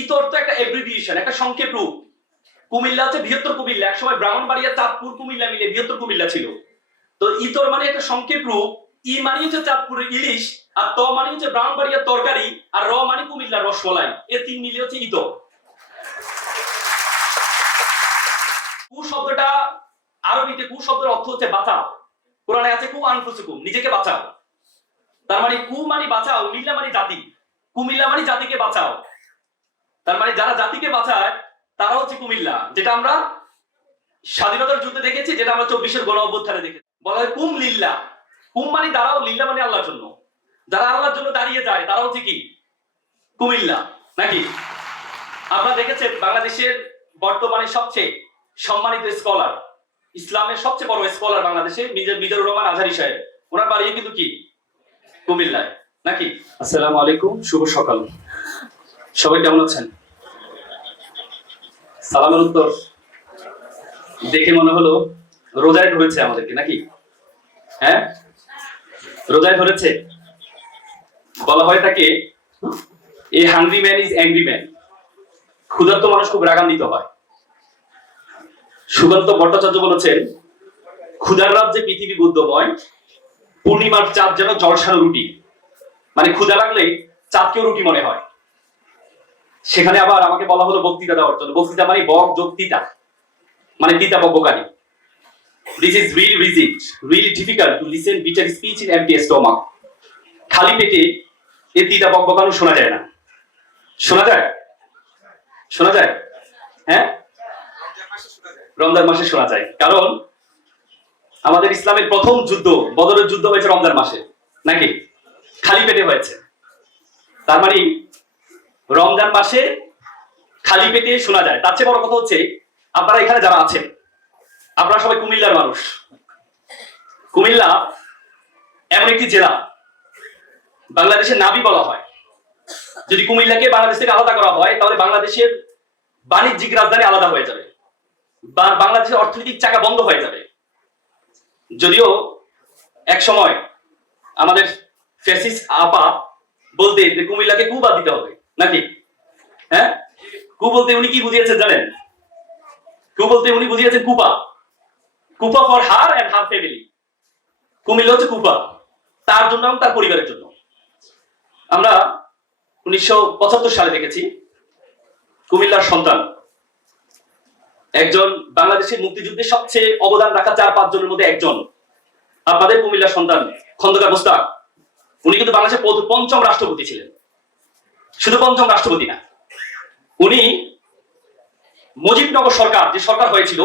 ইতর তো একটা এব্রিভিয়েশন একটা সংক্ষেপ রূপ। কুমিল্লা হচ্ছে বৃহত্তর কুমিল্লা এক একসময় ব্রাহ্মণবাড়িয়া, চাঁদপুর, কুমিল্লা মিলে বৃহত্তর কুমিল্লা ছিল। তো ইতর মানে একটা সংক্ষেপ রূপ, ই মানে হচ্ছে চাঁদপুরের ইলিশ, আর ত মানে হচ্ছে ব্রাহ্মণবাড়িয়ার তরকারি, আর র মানে কুমিল্লার রসমলাই। এ তিন মিলে হচ্ছে ইতর। কু শব্দটা আরবিতে, কু শব্দের অর্থ হচ্ছে বাঁচাও। কোরআনে আছে কু আনফুসুকুম, নিজেকে বাঁচাও। তার মানে কু মানে বাঁচাও মিল্লা মানে জাতি। কুমিল্লা মানে জাতিকে বাঁচাও। তার মানে যারা জাতিকে বাঁচায়, তারা হচ্ছে কুমিল্লা, যেটা আমরা স্বাধীনতার যুদ্ধে দেখেছি, যেটা আমরা চব্বিশের গণ অভ্যুত্থানে দেখেছি। বলা হয় কুম লিল্লা কুম মানে দাঁড়াও লিল্লা মানে আল্লাহর জন্য। যারা আল্লাহর জন্য দাঁড়িয়ে যায়, তারা হচ্ছে কি? কুমিল্লা, নাকি? আপনারা দেখেছেন বাংলাদেশের বর্তমানে সবচেয়ে সম্মানিত স্কলার ইসলামের সবচেয়ে বড় স্কলার বাংলাদেশে মিজার মিজানুর রহমান আজহারি সাহেব। ওনার বাড়ি কিন্তু কি? কুমিল্লায়, নাকি? আসসালামু আলাইকুম, শুভ সকাল। সবাই কেমন আছেন? সালামের উত্তর দেখে মনে হলো রোজায় ধরেছে আমাদেরকে, নাকি? হ্যাঁ? রোজায় ধরেছে? বলা হয় তাকে, a hungry man is angry man ক্ষুধার্ত মানুষ খুব রাগান্বিত হয়। সুকান্ত ভট্টাচার্য বলেছেন, ক্ষুধার রাজ্যে পৃথিবী বুদ্ধময়, পূর্ণিমার চাঁদ যেন জলসানো রুটি। মানে ক্ষুধা লাগলে চাঁদকেও রুটি মনে হয়। সেখানে আবার আমাকে বলা হলো বক্তৃতা দেওয়ার জন্য। বক্তৃতা মানে বক যোগ তিতা মানে তিতা বকবকারী this is real rigid real difficult to listen bitter speech in empty stomach খালি পেটে এ তিতা বকবকানো শোনা যায় না। শোনা যায়? শোনা যায়? হ্যাঁ? রমজান মাসে শোনা যায়। কারণ আমাদের ইসলামের প্রথম যুদ্ধ, বদরের যুদ্ধ হয়েছে রমজান মাসে। নাকি? খালি পেটে হয়েছে। তার মানে রমজান মাসে খালি পেটে শোনা যায়। তার চেয়ে বড় কথা হচ্ছে, আপনারা এখানে যারা আছেন, আপনারা সবাই কুমিল্লার মানুষ। কুমিল্লা এমন একটি জেলা, বাংলাদেশের নাবি বলা হয়। যদি কুমিল্লাকে বাংলাদেশ থেকে আলাদা করা হয়, তাহলে বাংলাদেশের বাণিজ্যিক রাজধানী আলাদা হয়ে যাবে। বা বাংলাদেশের অর্থনৈতিক চাকা বন্ধ হয়ে যাবে। যদিও এক সময় আমাদের ফেসিস আপা বলতে যে, কুমিল্লাকে কু বাদ দিতে হবে। নাকি? হ্যাঁ? কু বলতে উনি কি বুঝিয়েছেন জানেন? কু বলতে উনি বুঝিয়েছেন কুপা। কুপা for her and her family Comilla হচ্ছে কুপা। তার জন্য এবং তার পরিবারের জন্য। আমরা উনিশশো পঁচাত্তর সালে দেখেছি কুমিল্লার সন্তান। একজন বাংলাদেশের মুক্তিযুদ্ধে সবচেয়ে অবদান রাখা চার পাঁচ জনের মধ্যে একজন। আপনাদের কুমিল্লার সন্তান খন্দকার মোস্তাক। উনি কিন্তু বাংলাদেশের পঞ্চম রাষ্ট্রপতি ছিলেন। শুধু পঞ্চম রাষ্ট্রপতি না, উনি মুজিবনগর সরকার, যে সরকার হয়েছিল,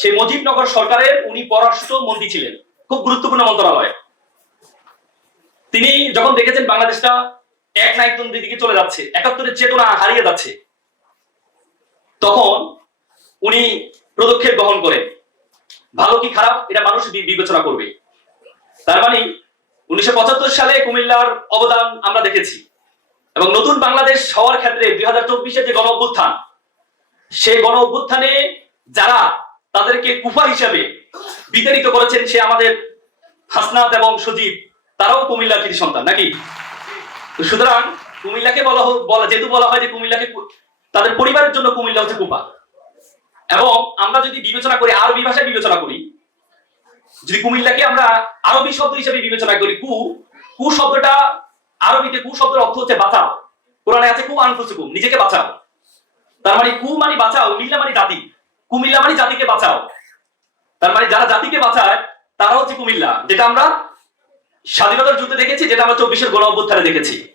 সেই মুজিবনগর সরকারের উনি পররাষ্ট্র মন্ত্রী ছিলেন, খুব গুরুত্বপূর্ণ মন্ত্রণালয়। তিনি যখন দেখেছেন বাংলাদেশটা এক নায়কতন্ত্রের দিকে চলে যাচ্ছে, একাত্তরের চেতনা হারিয়ে যাচ্ছে, তখন উনি পদক্ষেপ গ্রহণ করেন। ভালো কি খারাপ, এটা মানুষ বিবেচনা করবে। তার মানে উনিশশো পঁচাত্তর সালে কুমিল্লার অবদান আমরা দেখেছি। এবং নতুন বাংলাদেশ হওয়ার ক্ষেত্রে দুই হাজার চব্বিশে যে গণ অভ্যুত্থান সেই গণ অভ্যুত্থানে যারা তাদেরকে কুফা হিসাবে বিতাড়িত করেছেন, সে আমাদের হাসনাত এবং সজীব, তারাও কুমিল্লার কৃতি সন্তান, নাকি? সুতরাং কুমিল্লাকে বলা বলা, যেহেতু বলা হয় যে কুমিল্লাকে তাদের পরিবারের জন্য কুমিল্লা হচ্ছে কুপা এবং আমরা যদি বিবেচনা করি, আরবি ভাষায় বিবেচনা করি, যদি কুমিল্লাকে আমরা আরবি শব্দ হিসেবে বিবেচনা করি, কু কু শব্দটা আরবিতে কু শব্দের অর্থ হচ্ছে বাঁচাও। কোরআনে আছে কু আনফুসুকুম, নিজেকে বাঁচাও। তার মানে কু মানে বাঁচাও, মিল্লা মানে জাতি। কুমিল্লা মানে জাতিকে বাঁচাও। তার মানে যারা জাতিকে বাঁচায় তারা হচ্ছে কুমিল্লা, যেটা আমরা স্বাধীনতার যুদ্ধে দেখেছি, যেটা আমরা চব্বিশের গণ অভ্যুত্থানে দেখেছি।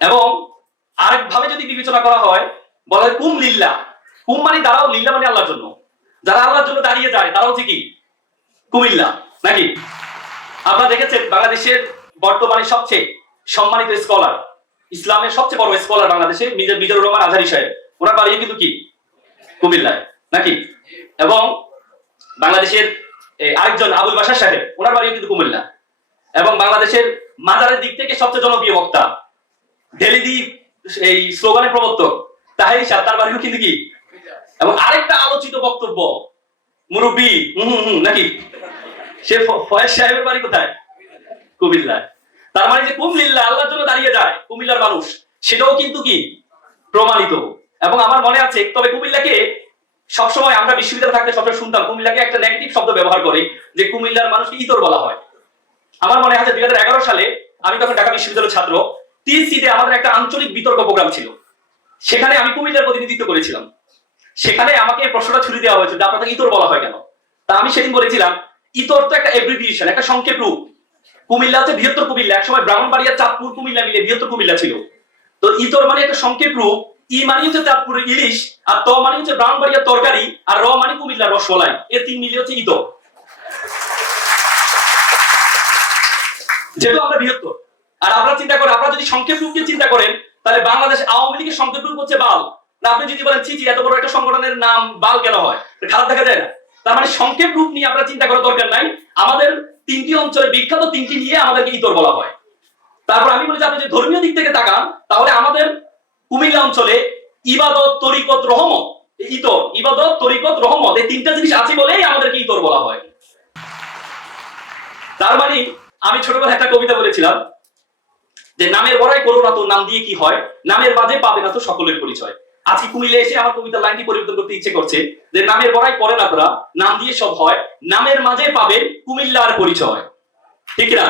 এবং আরেকভাবে যদি বিবেচনা করা হয়, বলা হয় কুম লিল্লা। কুম মানে দাঁড়াও, লিল্লা মানে আল্লাহর জন্য। যারা আল্লাহর জন্য দাঁড়িয়ে যায়, তারা হচ্ছে কি? কুমিল্লা, নাকি? আপনারা দেখেছেন বাংলাদেশের বর্তমানে সবচেয়ে সম্মানিত স্কলার ইসলামের সবচেয়ে বড় স্কলার বাংলাদেশে মিজার মিজানুর রহমান আজহারি সাহেব। ওনার বাড়ি কিন্তু কি? কুমিল্লায় নাকি? এবং বাংলাদেশের আরেকজন আবুল বাসার সাহেব ওনার বাড়িও কিন্তু কুমিল্লা। এবং বাংলাদেশের মাজারের দিক থেকে সবচেয়ে জনপ্রিয় বক্তা ডেলিদি এই স্লোগানের প্রবর্তক তাহেরি সাহেব তার বাড়িও কিন্তু কি? এবং আরেকটা আলোচিত বক্তব্য মুরব্বী হুম হুম, নাকি? সে ফয়েজ সাহেবের বাড়ি কোথায়? কুমিল্লায়। তার মানে যে কুমিল্লা আল্লাহর জন্য দাঁড়িয়ে যায়, কুমিল্লার মানুষ, সেটাও কিন্তু কি? প্রমাণিত। এবং আমার মনে আছে, তবে কুমিল্লাকে সবসময় আমরা বিশ্ববিদ্যালয়ে থাকতে সবসময় শুনতাম, কুমিল্লাকে একটা নেগেটিভ শব্দ ব্যবহার করে যে কুমিল্লার মানুষকে ইতর বলা হয়। আমার মনে আছে, দুই সালে আমি তখন ঢাকা বিশ্ববিদ্যালয়ের ছাত্র, টিএসসিতে আমাদের একটা আঞ্চলিক বিতর্ক প্রোগ্রাম ছিল। সেখানে আমি কুমিল্লার প্রতিনিধিত্ব করেছিলাম। সেখানে আমাকে প্রশ্নটা ছুড়ে দেওয়া হয়েছে যে আপনাদের ইতর বলা হয় কেন? তা আমি সেদিন বলেছিলাম, ইতর তো একটা এব্রিভিয়েশন একটা সংক্ষেপ রূপ। কুমিল্লা হচ্ছে বৃহত্তর কুমিল্লা। একসময় ব্রাহ্মণবাড়িয়া, চাঁদপুর, কুমিল্লা মিলে বৃহত্তর কুমিল্লা ছিল। তো ইতর মানে একটা সংক্ষেপ রূপ। ই মানে হচ্ছে চাঁদপুরের ইলিশ, আর ত মানে হচ্ছে ব্রাহ্মণবাড়িয়ার তরকারি, আর র মানে কুমিল্লার রসমালাই। এর তিন মিলিয়ে হচ্ছে ইতর। যেহেতু আমরা বৃহত্তর। আর আপনারা চিন্তা করেন, আপনারা যদি সংক্ষেপ রূপকে চিন্তা করেন, তাহলে বাংলাদেশ আওয়ামী লীগের সংক্ষেপ রূপ হচ্ছে বাল। আপনি যদি বলেন চিচি এত বড় একটা সংগঠনের নাম বাল কেন হয়? খারাপ দেখা যায় না। তার মানে সংক্ষেপ রূপ নিয়ে আপনারা চিন্তা করার দরকার নাই। আমাদের তিনটি অঞ্চলে বিখ্যাত তিনটি নিয়ে আমাদেরকে ইতর বলা হয়। তারপর আমি বলি যে আপনি যদি ধর্মীয় দিক থেকে তাকান, তাহলে আমাদের কুমিল্লা অঞ্চলে ইবাদত তরিকত রহমত ইতর, ইবাদত তরিকত রহমত, এই তিনটা জিনিস আছে বলেই আমাদেরকে ইতর বলা হয়। তার মানে আমি ছোটবেলায় একটা কবিতা বলেছিলাম যে, নামের বড়াই করো না তো, নাম দিয়ে কি হয়? নামের মাঝে পাবে না তো সকলের পরিচয়। আজকে কুমিল্লা এসে আমার কবিতার লাইনটি পরিবর্তন করতে ইচ্ছে করছে যে নামের বড়াই করে না তোরা, নাম দিয়ে সব হয়, নামের মাঝে পাবেন কুমিল্লার পরিচয়। ঠিক না